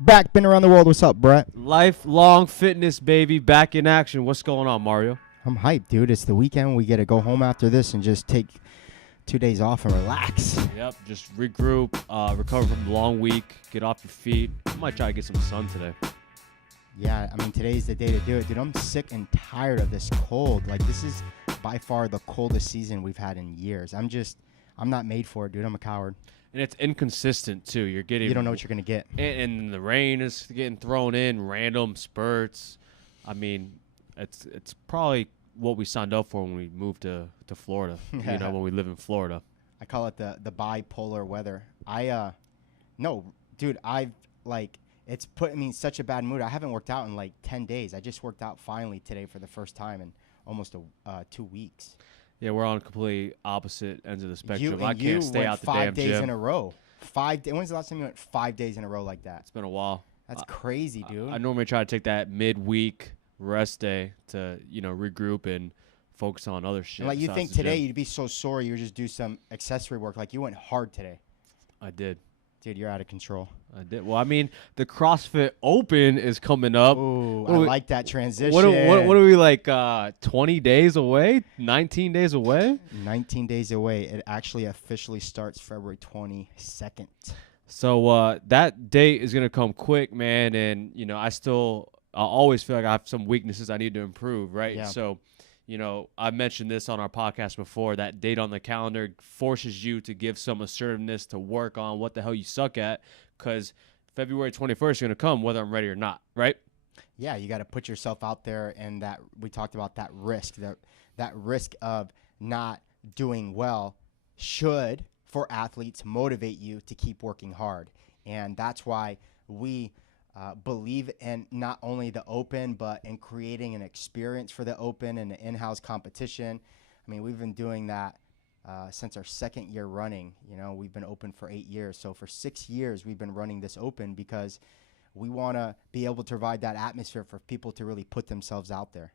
Back, been around the world. What's up, Brett? Lifelong fitness, baby, back in action. What's going on, Mario? I'm hyped, dude. It's the weekend. We get to go home after this and just take 2 days off and relax. Yep, just regroup, recover from the long week, get off your feet. I might try to get some sun today. Yeah, I mean, today's the day to do it. Dude, I'm sick and tired of this cold. Like, this is by far the coldest season we've had in years. I'm not made for it, dude. I'm a coward. And it's inconsistent, too. You don't know what you're going to get. And the rain is getting thrown in, random spurts. I mean, it's probably what we signed up for when we moved to Florida, when we live in Florida. I call it the bipolar weather. No, dude, it's putting me in such a bad mood. I haven't worked out in like 10 days. I just worked out finally today for the first time in almost 2 weeks. Yeah, we're on completely opposite ends of the spectrum. I You can't stay went out the 5 damn days gym. in a row. When's the last time you went 5 days in a row like that? It's been a while. That's crazy, dude. I normally try to take that midweek rest day to, regroup and focus on other shit. And like you besides think the today gym. you'd be so sore you would just do some accessory work. Like you went hard today. I did. Dude, you're out of control. I did. Well, I mean, the CrossFit Open is coming up. Ooh, What I are we- like that transition. What are we like? 20 days away? 19 days away? 19 days away. It actually officially starts February 22nd. So that date is gonna come quick, man. And I always feel like I have some weaknesses I need to improve, right? Yeah. So, I mentioned this on our podcast before. That date on the calendar forces you to give some assertiveness to work on what the hell you suck at, because February 21st is gonna come whether I'm ready or not, right? Yeah, you got to put yourself out there, and that we talked about that risk. That risk of not doing well should, for athletes, motivate you to keep working hard. And that's why we believe in not only the Open, but in creating an experience for the Open and the in-house competition. I mean, we've been doing that since our second year running. We've been open for 8 years. So for 6 years, we've been running this Open because we want to be able to provide that atmosphere for people to really put themselves out there.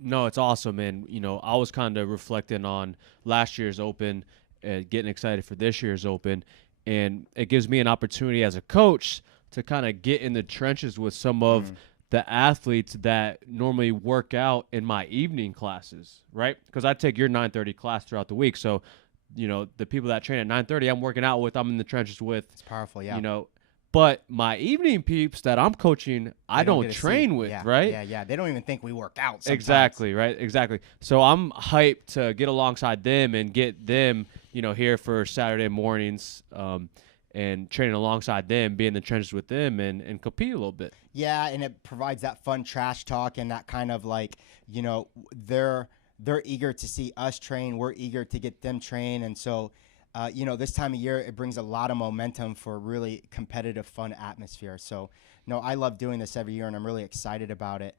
No, it's awesome. And, I was kind of reflecting on last year's Open, getting excited for this year's Open. And it gives me an opportunity as a coach to kind of get in the trenches with some of the athletes that normally work out in my evening classes, right? Because I take your 9:30 class throughout the week. So, the people that train at 9:30, I'm working out with, I'm in the trenches with. It's powerful, yeah. But my evening peeps that I'm coaching, I don't train with, yeah, right? Yeah. They don't even think we work out sometimes. Exactly, right? Exactly. So I'm hyped to get alongside them and get them, here for Saturday mornings and training alongside them, be in the trenches with them and compete a little bit. Yeah, and it provides that fun trash talk and that kind of like, they're eager to see us train. We're eager to get them trained. And so, this time of year, it brings a lot of momentum for a really competitive, fun atmosphere. So, no, I love doing this every year, and I'm really excited about it.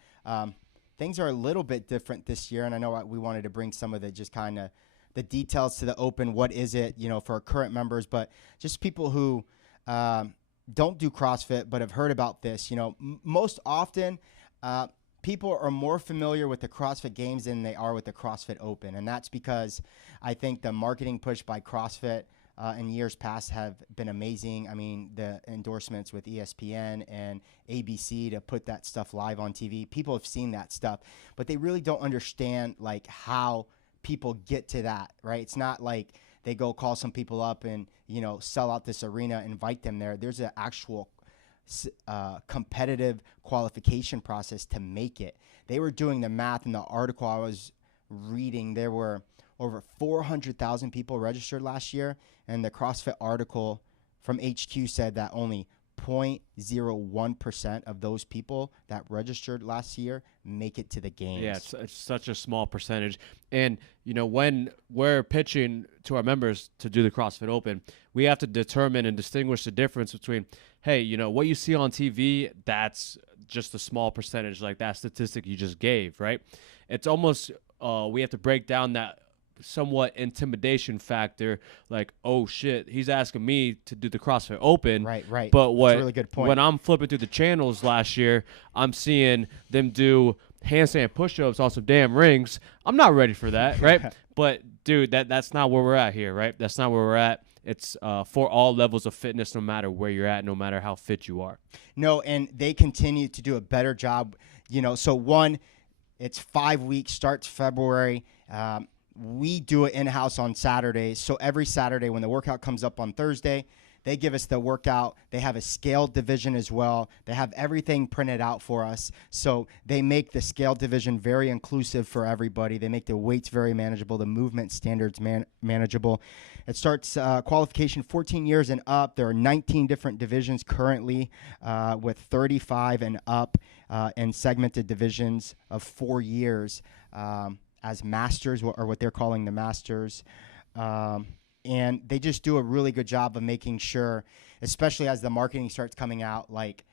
Things are a little bit different this year, and I know we wanted to bring some of the just kind of the details to the Open. What is it, for our current members, but just people who don't do CrossFit but have heard about this. Most often, people are more familiar with the CrossFit Games than they are with the CrossFit Open. And that's because I think the marketing push by CrossFit in years past have been amazing. I mean, the endorsements with ESPN and ABC to put that stuff live on TV. People have seen that stuff, but they really don't understand like how people get to that, right? It's not like they go call some people up and, sell out this arena, invite them there. There's an actual competitive qualification process to make it. They were doing the math in the article I was reading. There were over 400,000 people registered last year, and the CrossFit article from HQ said that only 0.01% of those people that registered last year make it to the games. Yeah, it's such a small percentage. And, when we're pitching to our members to do the CrossFit Open, we have to determine and distinguish the difference between, hey, what you see on TV, that's just a small percentage, like that statistic you just gave, right? It's almost, we have to break down that somewhat intimidation factor, like, oh shit, he's asking me to do the CrossFit Open. Right. But That's a really good point. when I'm flipping through the channels last year, I'm seeing them do handstand push-ups on some damn rings. I'm not ready for that, right? But dude, that's not where we're at here, right? That's not where we're at. it's for all levels of fitness, no matter where you're at, no matter how fit you are. No, and they continue to do a better job. So one, it's 5 weeks, starts February. We do it in-house on Saturdays. So every Saturday when the workout comes up on Thursday, they give us the workout. They have a scaled division as well. They have everything printed out for us. So they make the scaled division very inclusive for everybody. They make the weights very manageable, the movement standards manageable. It starts qualification 14 years and up. There are 19 different divisions currently with 35 and up and segmented divisions of 4 years as masters, or what they're calling the masters. And they just do a really good job of making sure, especially as the marketing starts coming out, like,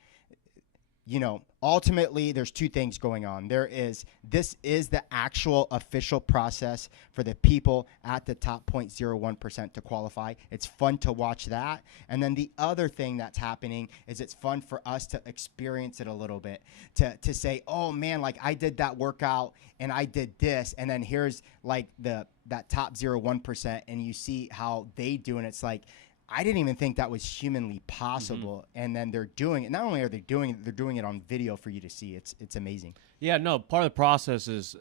ultimately there's two things going on. This is the actual official process for the people at the top 0.01% to qualify. It's fun to watch that. And then the other thing that's happening is it's fun for us to experience it a little bit, to say, oh man, like I did that workout and I did this, and then here's like that top 0.01%, and you see how they do, and it's like, I didn't even think that was humanly possible. Mm-hmm. And then they're doing it. Not only are they doing it, they're doing it on video for you to see. It's amazing. Yeah, no, part of the process is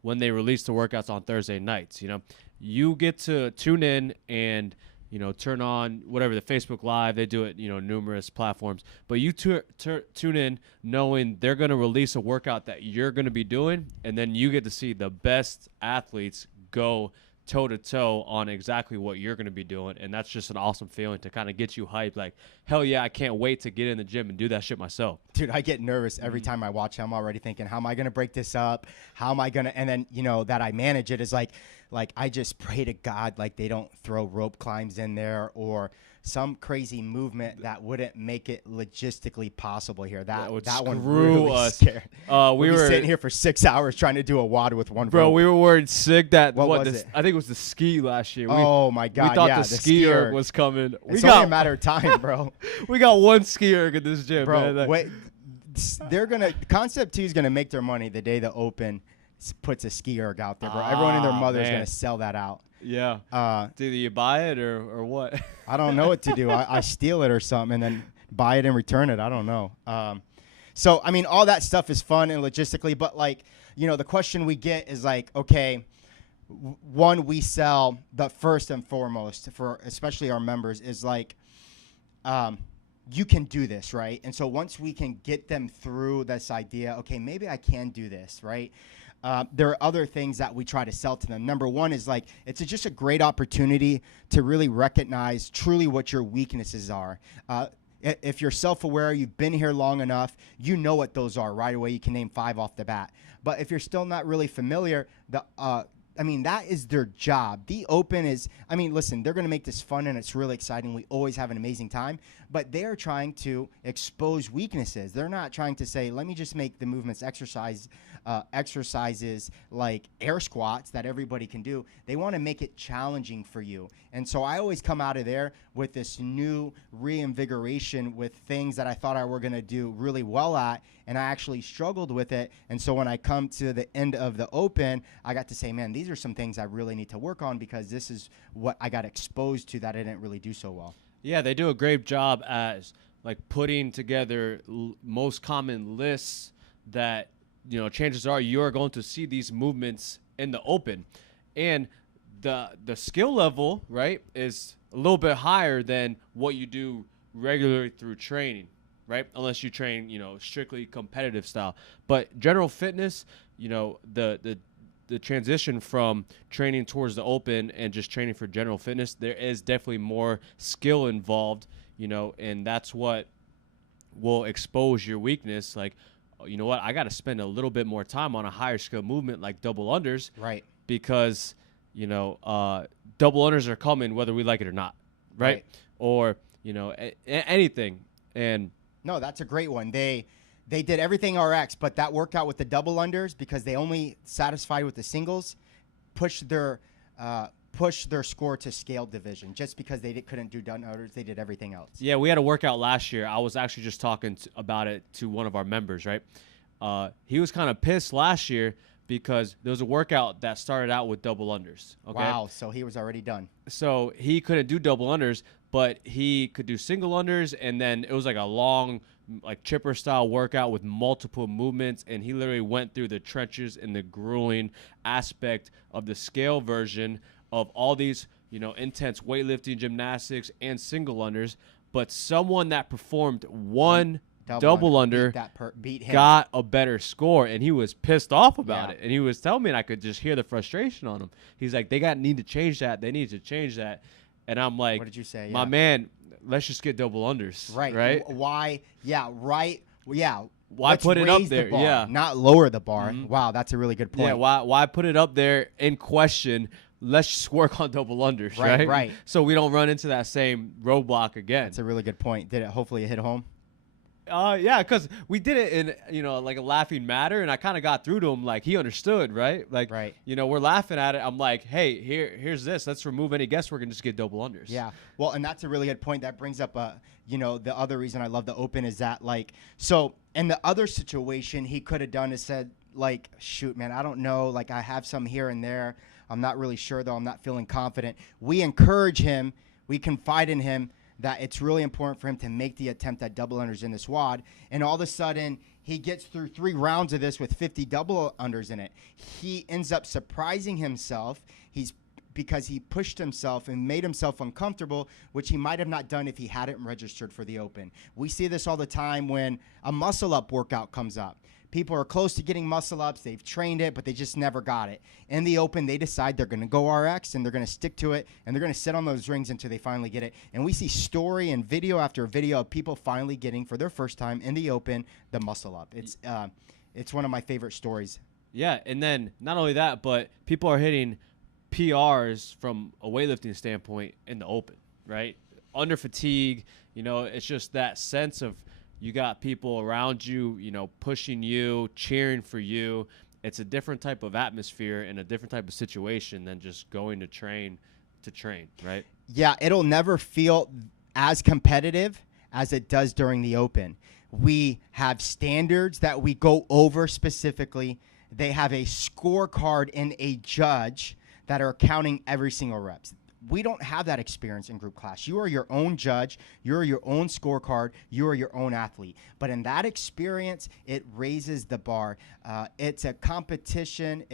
when they release the workouts on Thursday nights, you get to tune in and, turn on whatever, the Facebook Live. They do it, numerous platforms. But you tune in knowing they're going to release a workout that you're going to be doing, and then you get to see the best athletes go toe-to-toe on exactly what you're going to be doing, and that's just an awesome feeling to kind of get you hyped. Like, hell yeah, I can't wait to get in the gym and do that shit myself. Dude, I get nervous every time I watch it. I'm already thinking, how am I going to break this up? How am I going to, and then, that I manage it is like I just pray to God, like they don't throw rope climbs in there or some crazy movement that wouldn't make it logistically possible here. That one really scared. We were sitting here for 6 hours trying to do a WOD with one rope. We were worried sick that what was it? I think it was the ski last year. Oh my God! We thought the ski erg was coming. It's only a matter of time, bro. We got one ski erg at this gym, bro. Man. Wait, Concept 2 is gonna make their money the day the Open puts a ski erg out there, bro. Everyone and their mother is gonna sell that out. Yeah. Do you buy it or what? I don't know what to do. I steal it or something and then buy it and return it. I don't know. So, I mean, all that stuff is fun and logistically, but like, the question we get is like, okay, one, we sell the first and foremost for especially our members is like, you can do this, right? And so once we can get them through this idea, okay, maybe I can do this, right? There are other things that we try to sell to them. Number one is like, it's just a great opportunity to really recognize truly what your weaknesses are. If you're self-aware, you've been here long enough, you know what those are right away. You can name 5 off the bat. But if you're still not really familiar, that is their job. The Open is, listen, they're going to make this fun and it's really exciting. We always have an amazing time, but they're trying to expose weaknesses. They're not trying to say, let me just make the movements exercises like air squats that everybody can do. They want to make it challenging for you. And so I always come out of there with this new reinvigoration with things that I thought I were going to do really well at, and I actually struggled with it. And so when I come to the end of the Open, I got to say, man, these are some things I really need to work on because this is what I got exposed to that I didn't really do so well. Yeah, they do a great job as like putting together most common lists that, chances are you're going to see these movements in the Open. And the skill level, right, is a little bit higher than what you do regularly through training, right? Unless you train, strictly competitive style. But general fitness, the transition from training towards the Open and just training for general fitness, there is definitely more skill involved, and that's what will expose your weakness. Like, you know what, I got to spend a little bit more time on a higher skill movement like double unders. Right. Because, double unders are coming whether we like it or not. Right. Or, anything. And no, that's a great one. They did everything RX, but that workout with the double unders, because they only satisfied with the singles, pushed their score to scaled division. Just because they couldn't do double unders, they did everything else. Yeah, we had a workout last year. I was actually just talking about it to one of our members, right? He was kind of pissed last year because there was a workout that started out with double unders. Okay? Wow, so he was already done. So he couldn't do double unders, but he could do single unders, and then it was like a long, like chipper style workout with multiple movements, and he literally went through the trenches and the grueling aspect of the scale version of all these, intense weightlifting, gymnastics, and single unders. But someone that performed one double under beat him. Got a better score, and he was pissed off about Yeah. it. And he was telling me, and I could just hear the frustration on him. He's like, they need to change that. They need to change that. And I'm like, What did you say? my man, let's just get double unders. Right. Right. Why? Yeah. Right. Yeah. Why Let's put it up raise the there? bar, Yeah. Not lower the bar. Mhm. Wow, that's a really good point. Yeah. Why put it up there in question? Let's just work on double unders. Right. Right. So we don't run into that same roadblock again. That's a really good point. Did it? Hopefully, it hit home. Yeah, because we did it in, like a laughing matter, and I kind of got through to him, like he understood, right? Like, Right. We're laughing at it. I'm like, hey, here's this. Let's remove any guesswork and just get double unders. Yeah. Well, and that's a really good point. That brings up, the other reason I love the open is that, like, so in the other situation, he could have done is said, like, shoot, man, I don't know. Like, I have some here and there. I'm not really sure, though. I'm not feeling confident. We encourage him. We confide in him that it's really important for him to make the attempt at double unders in this WOD. And all of a sudden, he gets through 3 rounds of this with 50 double unders in it. He ends up surprising himself. Because he pushed himself and made himself uncomfortable, which he might have not done if he hadn't registered for the open. We see this all the time when a muscle up workout comes up. People are close to getting muscle ups. They've trained it, but they just never got it. In the open, they decide they're going to go RX, and they're going to stick to it, and they're going to sit on those rings until they finally get it. And we see story and video after video of people finally getting, for their first time in the open, the muscle up. It's one of my favorite stories. Yeah, and then not only that, but people are hitting PRs from a weightlifting standpoint in the open, right? Under fatigue, it's just that sense of you got people around you, pushing you, cheering for you. It's a different type of atmosphere and a different type of situation than just going to train, right? Yeah, it'll never feel as competitive as it does during the open. We have standards that we go over specifically. They have a scorecard and a judge that are counting every single reps. We don't have that experience in group class. You are your own judge. You are your own scorecard. You are your own athlete. But in that experience, it raises the bar. It's a competition.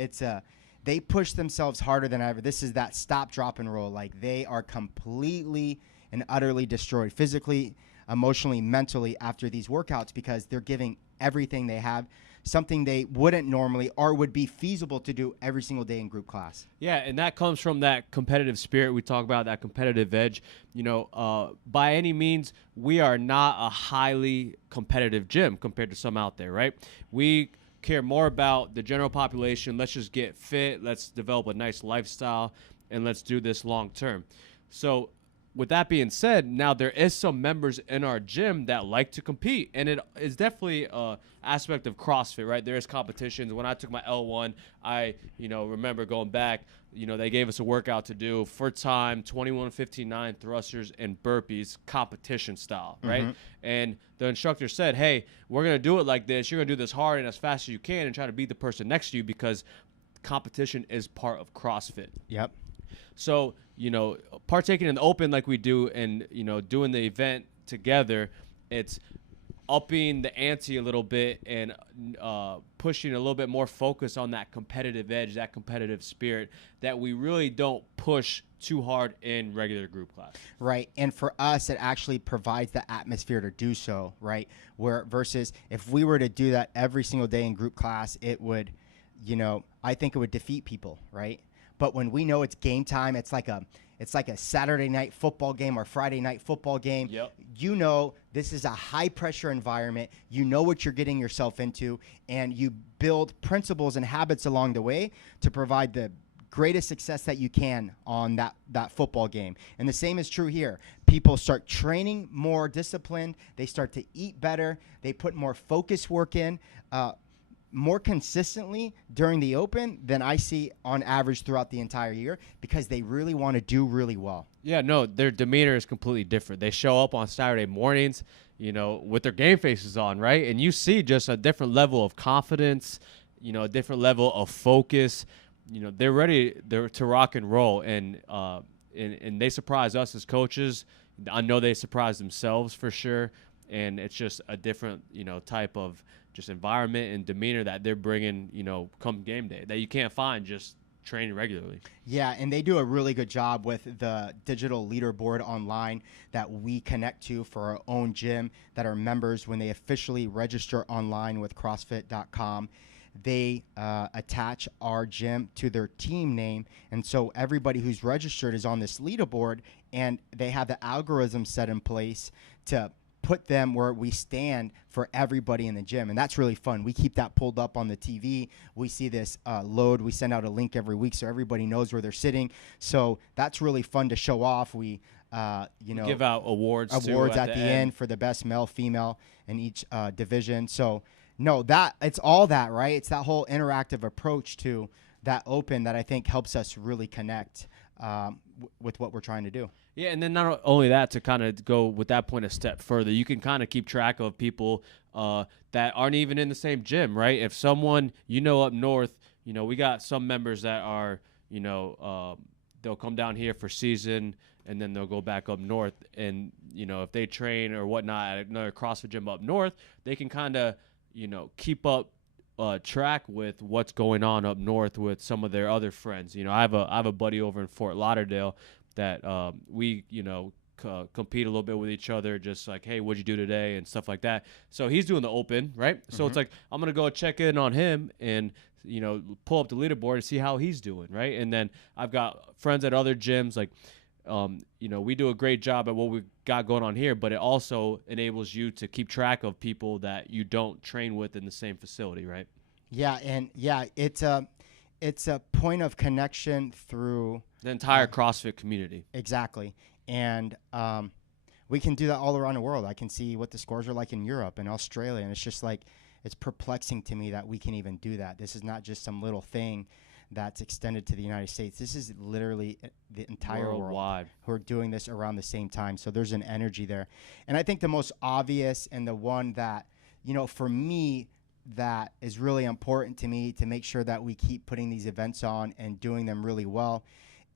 They push themselves harder than ever. This is that stop, drop, and roll. Like, they are completely and utterly destroyed physically, emotionally, mentally after these workouts because they're giving everything they have, something they wouldn't normally or would be feasible to do every single day in group class. Yeah, and that comes from that competitive spirit we talk about, that competitive edge. By any means, we are not a highly competitive gym compared to some out there, right? We care more about the general population. Let's just get fit. Let's develop a nice lifestyle, and let's do this long term. So with that being said, now there is some members in our gym that like to compete, and it is definitely an aspect of CrossFit, right? There is competitions. When I took my L1, I remember going back, they gave us a workout to do for time, 21:59 thrusters and burpees, competition style, right? Mm-hmm. And the instructor said, hey, we're going to do it like this. You're going to do this hard and as fast as you can and try to beat the person next to you because competition is part of CrossFit. Yep. So, partaking in the open like we do and, doing the event together, it's upping the ante a little bit and pushing a little bit more focus on that competitive edge, that competitive spirit that we really don't push too hard in regular group class. Right. And for us, it actually provides the atmosphere to do so, right? Where versus if we were to do that every single day in group class, it would, I think it would defeat people, right? But when we know it's game time, it's like a Saturday night football game or Friday night football game. Yep. This is a high pressure environment. You know what you're getting yourself into, and you build principles and habits along the way to provide the greatest success that you can on that football game. And the same is true here. People start training more disciplined. They start to eat better. They put more focus work in. More consistently during the open than I see on average throughout the entire year because they really want to do really well. Yeah, no, their demeanor is completely different. They show up on Saturday mornings, with their game faces on, right? And you see just a different level of confidence, a different level of focus. They're ready to rock and roll, and they surprise us as coaches. I know they surprise themselves for sure, and it's just a different type of just environment and demeanor that they're bringing come game day that you can't find just training regularly. Yeah, and they do a really good job with the digital leaderboard online that we connect to for our own gym, that our members, when they officially register online with CrossFit.com, they attach our gym to their team name. And so everybody who's registered is on this leaderboard, and they have the algorithm set in place to put them where we stand for everybody in the gym. And that's really fun. We keep that pulled up on the TV. We see this load. We send out a link every week so everybody knows where they're sitting. So that's really fun to show off. We give out awards at the end for the best male, female in each division. So no, it's all that, right? It's that whole interactive approach to that open that I think helps us really connect with what we're trying to do. Yeah, and then not only that, to kind of go with that point a step further, you can kind of keep track of people that aren't even in the same gym, right? If someone, up north, we got some members that are, they'll come down here for season and then they'll go back up north. And, if they train or whatnot at another CrossFit gym up north, they can kind of, keep up track with what's going on up north with some of their other friends. I have a buddy over in Fort Lauderdale that we compete a little bit with each other, just like, hey, what'd you do today and stuff like that. So he's doing the open, right? Mm-hmm. So it's like, I'm gonna go check in on him and pull up the leaderboard and see how he's doing, right? And then I've got friends at other gyms, like we do a great job at what we've got going on here, but it also enables you to keep track of people that you don't train with in the same facility, right? Yeah, and it's a point of connection through the entire CrossFit community. Exactly. And we can do that all around the world. I can see what the scores are like in Europe and Australia, and it's just like, it's perplexing to me that we can even do that. This is not just some little thing that's extended to the United States. This is literally the entire world who are doing this around the same time. So there's an energy there. And I think the most obvious and the one that, for me, that is really important to me to make sure that we keep putting these events on and doing them really well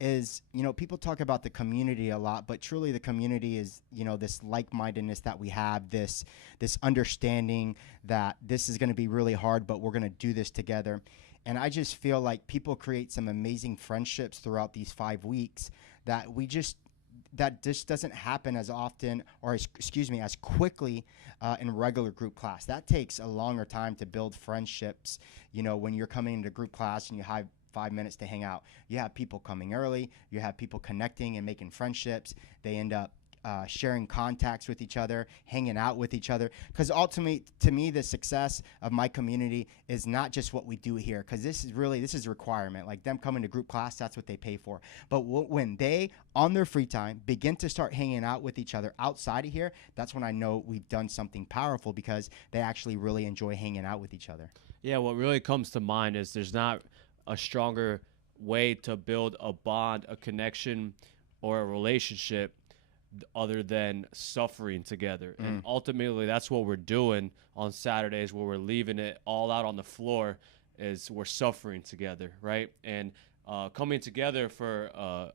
is, people talk about the community a lot, but truly the community is, this like-mindedness that we have, this understanding that this is going to be really hard, but we're going to do this together. And I just feel like people create some amazing friendships throughout these 5 weeks that just doesn't happen as often, or as quickly in regular group class. That takes a longer time to build friendships. When you're coming into group class and you have 5 minutes to hang out, you have people coming early, you have people connecting and making friendships. They end up sharing contacts with each other, hanging out with each other. Because ultimately, to me, the success of my community is not just what we do here, because this is a requirement. Like them coming to group class, that's what they pay for. But when they, on their free time, begin to start hanging out with each other outside of here, that's when I know we've done something powerful, because they actually really enjoy hanging out with each other. Yeah, what really comes to mind is there's not a stronger way to build a bond, a connection, or a relationship other than suffering together. And ultimately, that's what we're doing on Saturdays, where we're leaving it all out on the floor, is we're suffering together, right? And coming together for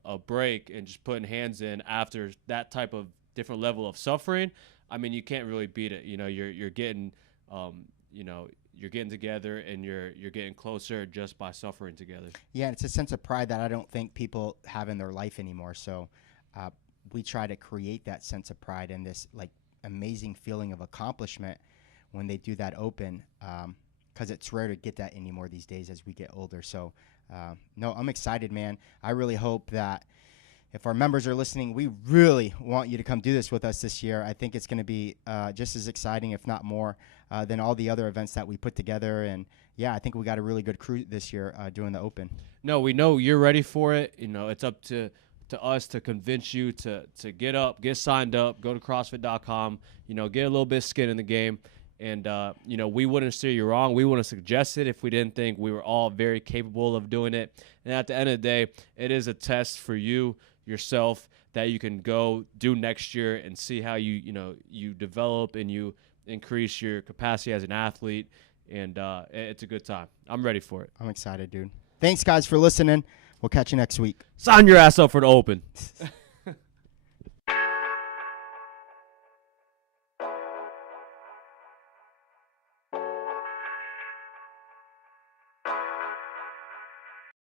a break and just putting hands in after that type of different level of suffering, I mean, you can't really beat it. You're getting you're getting together and you're getting closer just by suffering together. Yeah, it's a sense of pride that I don't think people have in their life anymore. So we try to create that sense of pride and this like amazing feeling of accomplishment when they do that open, because it's rare to get that anymore these days as we get older. So no, I'm excited, man. I really hope that if our members are listening, we really want you to come do this with us this year. I think it's going to be just as exciting, if not more, than all the other events that we put together. And yeah, I think we got a really good crew this year doing the open. No, we know you're ready for it. It's up to us to convince you to get up, get signed up, go to CrossFit.com, get a little bit of skin in the game. And, we wouldn't steer you wrong. We wouldn't suggest it if we didn't think we were all very capable of doing it. And at the end of the day, it is a test for you, yourself, that you can go do next year and see how you develop and you increase your capacity as an athlete. and it's a good time. I'm ready for it. I'm excited, dude. Thanks, guys, for listening. We'll catch you next week. Sign your ass up for the Open.